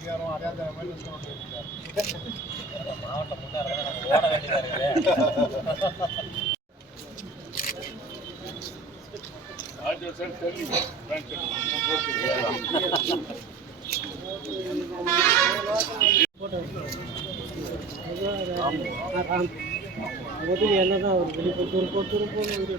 அங்கீகாரம் அறியாத மாதிரி மாவட்டம் என்னதான் ஒரு வெளிப்பட்டு ஒரு பொறுத்து ஒரு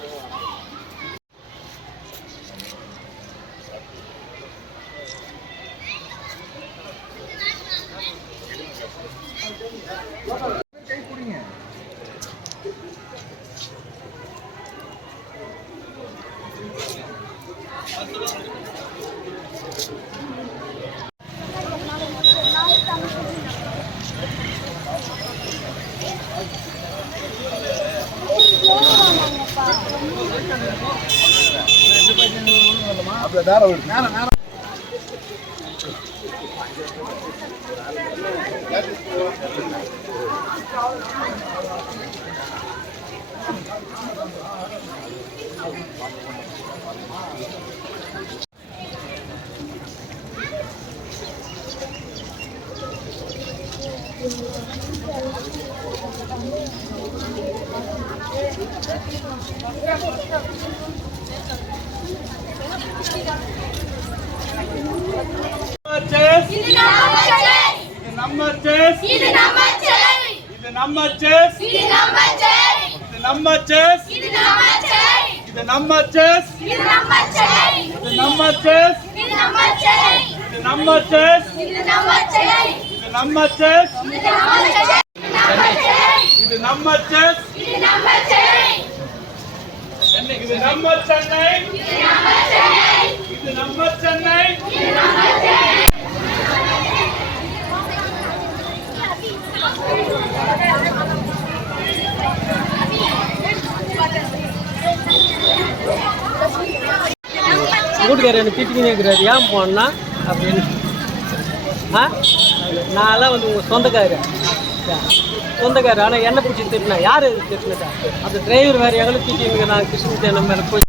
அப்படியே நேரம் விடு நேரம் நேரம் நம்ம செஸ் இது நம்ம செஸ் இது நம்ம செஸ் இது நம்ம செஸ் இது நம்ம செஸ் இது நம்ம செஸ் இது நம்ம செஸ் இது நம்ம செஸ் இது நம்ம செஸ் இது நம்ம செஸ் இது நம்ம செஸ் இது நம்ம செஸ் இது நம்ம சென்னை இது நம்ம சென்னை வீட்டுக்காரர் என்னை திட்டிக்கின்னு இருக்கிறார். ஏன் போனா அப்படின்னு. ஆ? நான்லாம் வந்து உங்கள் சொந்தக்காரர். சொந்தக்காரர். ஆனால் என்ன பிடிச்சி திட்டினா யார் இது திட்டினதா? அந்த டிரைவர் வேறு எங்களுக்கு திட்டிங்க நான் கிருஷ்ண மேலே போய்